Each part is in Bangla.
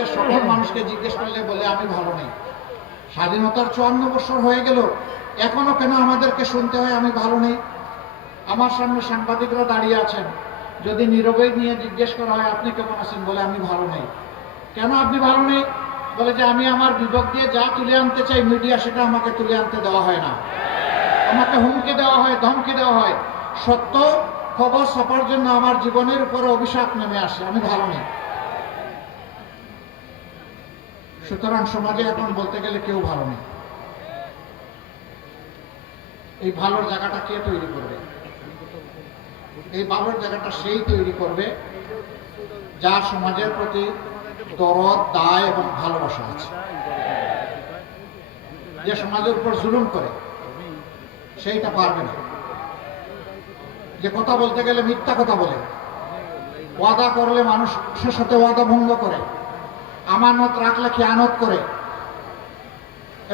জগতের সকল মানুষকে জিজ্ঞেস করলে বলে আমি ভালো নেই। স্বাধীনতার 54 বছর হয়ে গেল, এখনো কেন আমাদেরকে শুনতে হয় আমি ভালো নেই? আমার সামনে সাংবাদিকরা দাঁড়িয়ে আছেন, যদি নীরবে নিয়ে জিজ্ঞেস করা হয় আপনি কেমন আছেন, বলে আমি ভালো নেই। কেন আপনি ভালো নেই? বলে যে আমি আমার বিবেক দিয়ে যা তুলে আনতে চাই মিডিয়া সেটা আমাকে তুলে আনতে দেওয়া হয় না, আমাকে হুমকি দেওয়া হয়, ধমকি দেওয়া হয়, সত্য খবর ছাপার জন্য আমার জীবনের উপরে অভিশাপ নেমে আসে, আমি ভালো নেই। সুতরাং সমাজে এখন বলতে গেলে কেউ ভালো নেই। এই ভালোর জায়গাটা কে তৈরি করবে? এই ভালোর জায়গাটা সেই তৈরি করবে যার সমাজের প্রতি দরদ, দায় এবং ভালোবাসা আছে। যে সমাজের উপর জুলুম করে সেইটা পারবে না। যে কথা বলতে গেলে মিথ্যা কথা বলে, ওয়াদা করলে মানুষের সাথে ওয়াদা ভঙ্গ করে, আমানত রাখলে খেয়ানত করে,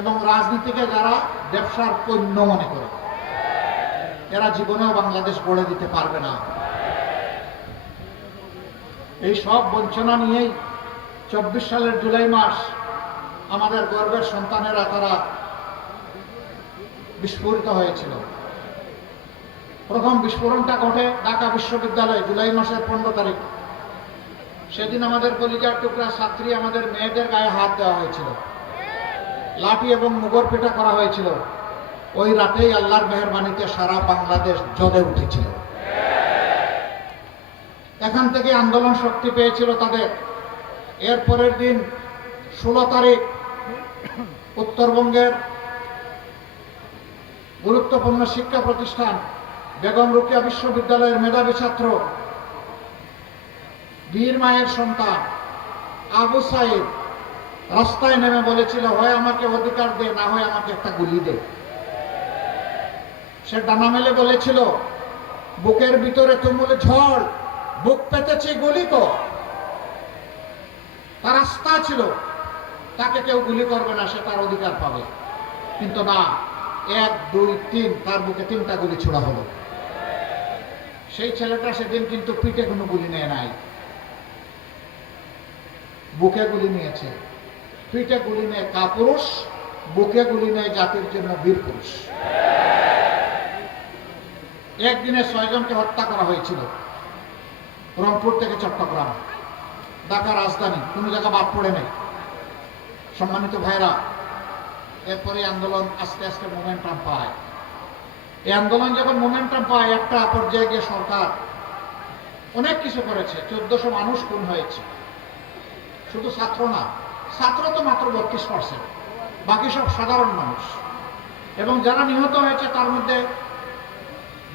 এবং রাজনীতিকে যারা ব্যবসার পণ্য মনে করে, এরা জীবনেও বাংলাদেশ গড়ে দিতে পারবে না। এই সব বঞ্চনা নিয়েই 24 সালের জুলাই মাস আমাদের গর্বের সন্তানেরা তারা বিস্ফোরিত হয়েছিল। প্রথম বিস্ফোরণটা ঘটে ঢাকা বিশ্ববিদ্যালয়ে জুলাই মাসের 15 তারিখ। সেদিন আমাদের কলিজার টুকরা ছাত্রী আমাদের মেয়েদের গায়ে হাত দেওয়া হয়েছিল, লাঠি এবং মুগর পিটা করা হয়েছিল। ওই রাতেই আল্লাহর মেহেরবানিতে সারা বাংলাদেশ জ্বলে উঠেছিল। এখান থেকে আন্দোলন শক্তি পেয়েছিল তাদের। এর পরের দিন 16 তারিখ উত্তরবঙ্গের গুরুত্বপূর্ণ শিক্ষা প্রতিষ্ঠান বেগম রোকেয়া বিশ্ববিদ্যালয়ের মেধাবী ছাত্র, বীর মায়ের সন্তান আবু সাইদ রাস্তায় নেমে বলেছিল, হয় আমাকে অধিকার দে, না হয় আমাকে একটা গুলি দে। সে ডানা মেলে বলেছিল, বুকের ভিতরে তুমুল ঝড়, বুক পেতেছে গুলি তো। তার আস্থা ছিল তাকে কেউ গুলি করবে না, সে তার অধিকার পাবে। কিন্তু না, 1, 2, 3 তার বুকে 3টা গুলি ছোড়া হলো। সেই ছেলেটা সেদিন কিন্তু পিঠে কোনো গুলি নেয় নাই, বুকে গুলি নিয়েছে। পিঠে গুলি নেয় কাপুরুষ, বুকে গুলি নেয় জাতির জন্য বীর পুরুষ। একদিনে 6 জনকে হত্যা করা হয়েছিল, রংপুর থেকে চট্টগ্রাম, ঢাকা রাজধানী, কোনো জায়গা বাদ পড়ে নেই। সম্মানিত ভাইরা, এরপরে আন্দোলন আস্তে আস্তে মোমেন্টাম পায়। এই আন্দোলন যখন মোমেন্টাম পায়, একটা পর্যায়ে গিয়ে সরকার অনেক কিছু করেছে। 1400 মানুষ খুন হয়েছে। শুধু ছাত্র না, ছাত্র তো মাত্র 32%, বাকি সব সাধারণ মানুষ। এবং যারা নিহত হয়েছে তার মধ্যে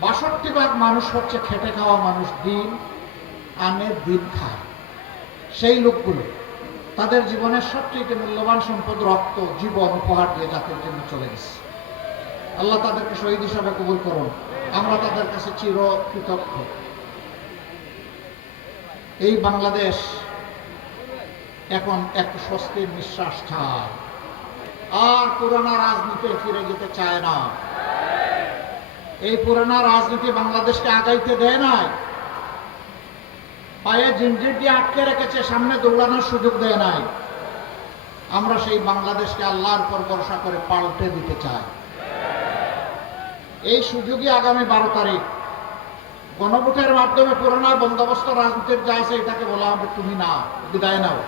62% মানুষ হচ্ছে খেটে খাওয়া মানুষ, দিন আনে দিন খায়। সেই লোকগুলো তাদের জীবনের সবচেয়ে মূল্যবান সম্পদ রক্ত, জীবন উপহার দিয়ে জাতির জন্য চলে গেছে। আল্লাহ তাদেরকে শহীদ হিসাবে কবুল করুন। আমরা তাদের কাছে চির কৃতজ্ঞ। এই বাংলাদেশ এখন একটু স্বস্তির নিঃশ্বাস চায়, আর পুরানা রাজনীতি ফিরে যেতে চায় না। এই পুরানা রাজনীতি বাংলাদেশকে আগাইতে দেয় নাই, পায়ে জিঞ্জির দিয়ে আটকে রেখেছে, সামনে দৌড়ানোর সুযোগ দেয় নাই। আমরা সেই বাংলাদেশকে আল্লাহর উপর ভরসা করে পাল্টে দিতে চাই। এই সুযোগই আগামী 12 তারিখ গণভোটের মাধ্যমে পুরোনো বন্দোবস্ত রাজনীতির যা আছে এটাকে বলা হবে তুমি না, বিদায় নাও,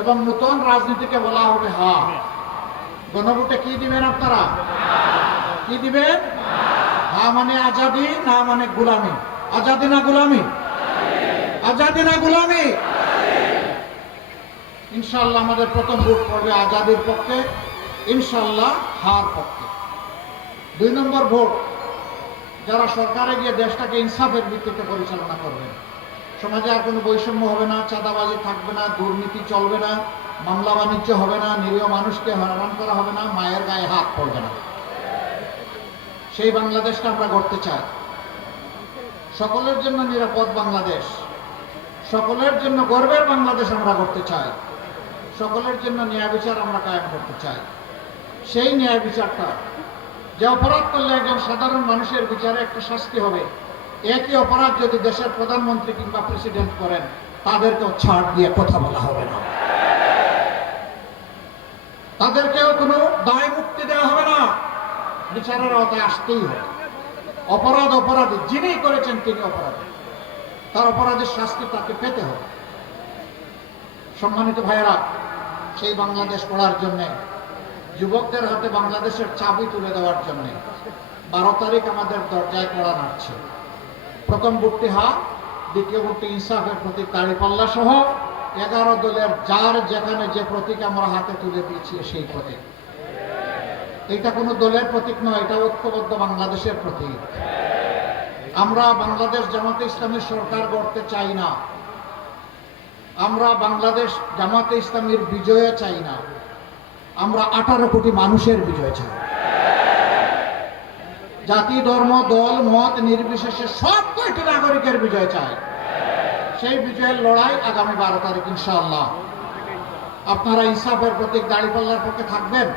এবং নতুন রাজনীতিকে বলা হবে হা। গণভোটে কি দিবেন আপনারা? কি দিবেন? হা মানে আজাদি, না মানে গোলামি। আজাদি না গোলামি? আজাদি না গোলামি? ইনশাআল্লাহ আমাদের প্রথম ভোট পড়বে আজাদির পক্ষে, ইনশাআল্লাহ হার পক্ষে। 2 নম্বর ভোট, যারা সরকারে গিয়ে দেশটাকে ইনসাফের ভিত্তিতে পরিচালনা করবেন। সমাজে আর কোনো বৈষম্য হবে না, চাঁদাবাজি থাকবে না, দুর্নীতি চলবে না, মামলা বাণিজ্য হবে না, নিরীহ মানুষকে হয়রান করা হবে না, মায়ের গায়ে হাত পড়বে না। সেই বাংলাদেশটা আমরা গড়তে চাই। সকলের জন্য নিরাপদ বাংলাদেশ, সকলের জন্য গর্বের বাংলাদেশ আমরা গড়তে চাই। সকলের জন্য ন্যায় বিচার আমরা কায়েম করতে চাই। সেই ন্যায় বিচারটা, যে অপরাধ করলে একজন সাধারণ মানুষের বিচারে একটা শাস্তি হবে, একই অপরাধ যদি দেশের প্রধানমন্ত্রী কিংবা প্রেসিডেন্ট করেন, তাদেরকেও ছাড় দিয়ে কথা বলা হবে না। তাদেরকেও কোনো দায় মুক্তি দেওয়া হবে না, বিচারের আওতায় আসতেই হবে। অপরাধী যিনি করেছেন তিনি অপরাধী, তার অপরাধের শাস্তি তাকে পেতে হবে। সম্মানিত ভাইয়েরা, সেই বাংলাদেশ গড়ার জন্যে, যুবকদের হাতে বাংলাদেশের চাবি তুলে দেওয়ার জন্যে 12 তারিখ আমাদের দরজায় কড়া নাড়ছে। প্রথম ভোটটি হা, দ্বিতীয় ভোটটি ইনসাফের প্রতীক দাঁড়িপাল্লা সহ 11 দলের যার যেখানে যে প্রতীক আমরা হাতে তুলে দিয়েছি সেই প্রতীক। এটা কোনো দলের প্রতীক নয়, এটা ঐক্যবদ্ধ বাংলাদেশের প্রতীক। আমরা বাংলাদেশ জামাতে ইসলামীর সরকার গড়তে চাই না, আমরা বাংলাদেশ জামাতে ইসলামীর বিজয় চাই না, আমরা 18 কোটি মানুষের বিজয় চাই। জাতি, ধর্ম, দল, মত নির্বিশেষে সব কয়টি নাগরিকের বিজয় চাই। সেই বিজয়ের লড়াই আগামী 12 তারিখ ইনশাআল্লাহ। আপনারা ইনসাফের প্রতীক দাঁড়িপাল্লার পক্ষে থাকবেন।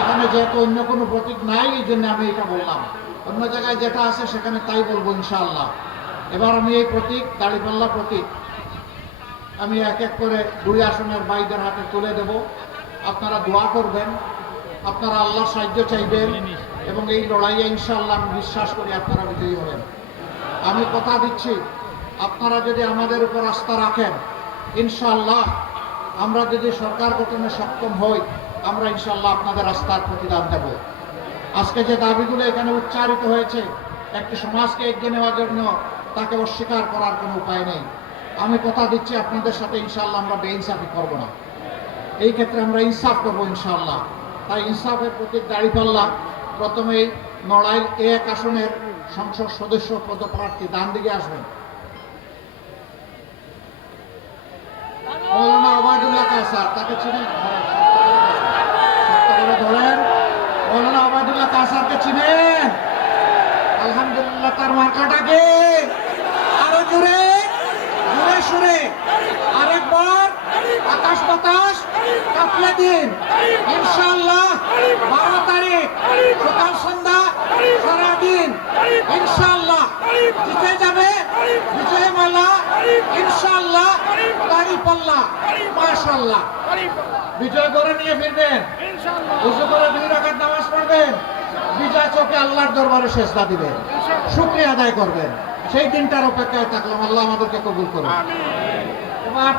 এখানে যেহেতু অন্য কোনো প্রতীক নাই, এই জন্য আমি এটা বললাম। অন্য জায়গায় যেটা আছে সেখানে তাই বলবো ইনশাআল্লাহ। এবার আমি এই প্রতীক দাঁড়িপাল্লা প্রতীক আমি এক এক করে 2 আসনের ভাইদের হাতে তুলে দেব। আপনারা দোয়া করবেন, আপনারা আল্লাহর সাহায্য চাইবেন এবং এই লড়াইয়ে ইনশাআল্লাহ আমি বিশ্বাস করি আপনারা বিজয়ী হবেন। আমি কথা দিচ্ছি, আপনারা যদি আমাদের উপর আস্থা রাখেন, ইনশাআল্লাহ আমরা যদি সরকার গঠনে সক্ষম হই, আমরা ইনশাআল্লাহ আপনাদের আস্থার প্রতিদান দেব। আজকে যে দাবিগুলো এখানে উচ্চারিত হয়েছে, একটি সমাজকে এগিয়ে নেওয়ার জন্য তাকে অস্বীকার করার কোনো উপায় নেই। আমি কথা দিচ্ছি আপনাদের সাথে ইনশাআল্লাহ আমরা বেইনসাফি করব না, এই ক্ষেত্রে আমরা ইনসাফ করবো ইনশাআল্লাহ। তাই ইনসাফের প্রতীক দাঁড়িপাল্লা। প্রথমেই নড়াইল 1 আসনের সংসদ সদস্য পদপ্রার্থী ডান দিকে আসবেন, মৌলানা ওবায়দুল্লাহ কায়সার, তাকে চিনেন? ধরেন, মৌলানা ওবায়দুল্লাহ কায়সারকে চিনেন? আলহামদুলিল্লাহ। তার মার্কাটাকে আরো জোরে জোরে সুরে আরেকবার আকাশ বাতাস কাঁপলে দিন ইনশাআল্লাহ। 12 তারিখ সকাল সন্ধ্যা সারাদিন ইনশাআল্লাহ জিতে যাবে বিজয় মালা ইনশাআল্লাহ। দাঁড়িপাল্লা মাশাআল্লাহ বিজয় করে নিয়ে ফিরবেন। উযু করে 2 রাকাত নামাজ পড়বেন, বিজয় চোখে আল্লাহর দরবারে সেজদা দিবেন, শুকরিয়া আদায় করবেন। সেই দিনটার অপেক্ষায় থাকলাম। আল্লাহ আমাদেরকে কবুল করুন। এবার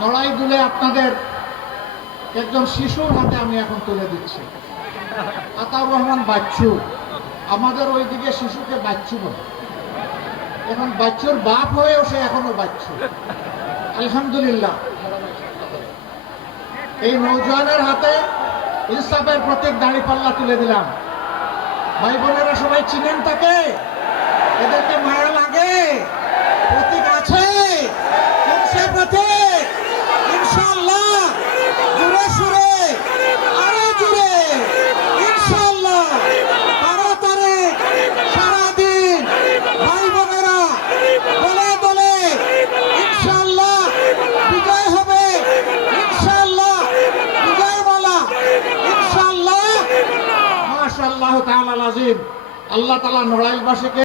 নড়াই দুলে আপনাদের একজন শিশুর হাতে আমি এখন তুলে দিচ্ছি, আতাউর রহমান বাচ্চু। আমাদের ওইদিকে শিশুকে বাচ্চু বলে, এখন বাচ্চুর বাপ হয়েও সে এখনো বাচ্চু। আলহামদুলিল্লাহ। এই নৌজওয়ানের হাতে ইনসাফের প্রতীক দাঁড়িপাল্লা তুলে দিলাম। ভাই বোনেরা সবাই চিনেন তাকে? এদেরকে মায়া লাগে? প্রতীক আছে? সে প্রতীক ইনশাআল্লাহ জুড়ে সুরে আরো জুড়ে ইনশাআল্লাহ 12 তারিখ সারাদিন ভাই বোনেরা দলে দলে ইনশাআল্লাহ বিজয় হবে। ইনশাআল্লাহ বিজয় মালা ইনশাআল্লাহ। মাশাআল্লাহ তাআলা আজিম। আল্লাহ তাআলা নড়াইলবাসীকে